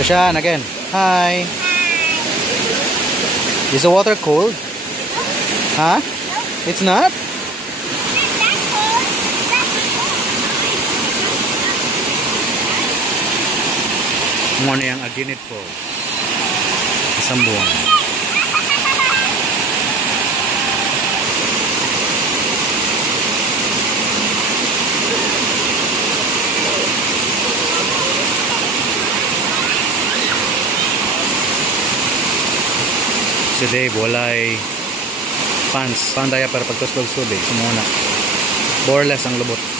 Sashan again. Hi. Is the water cold? Huh? It's not? Muna yung Aguinid Falls. Samboan. Si Dave walay pants. Pandaya para pagtuslog subig. Sumuna. Boreless ang lubot.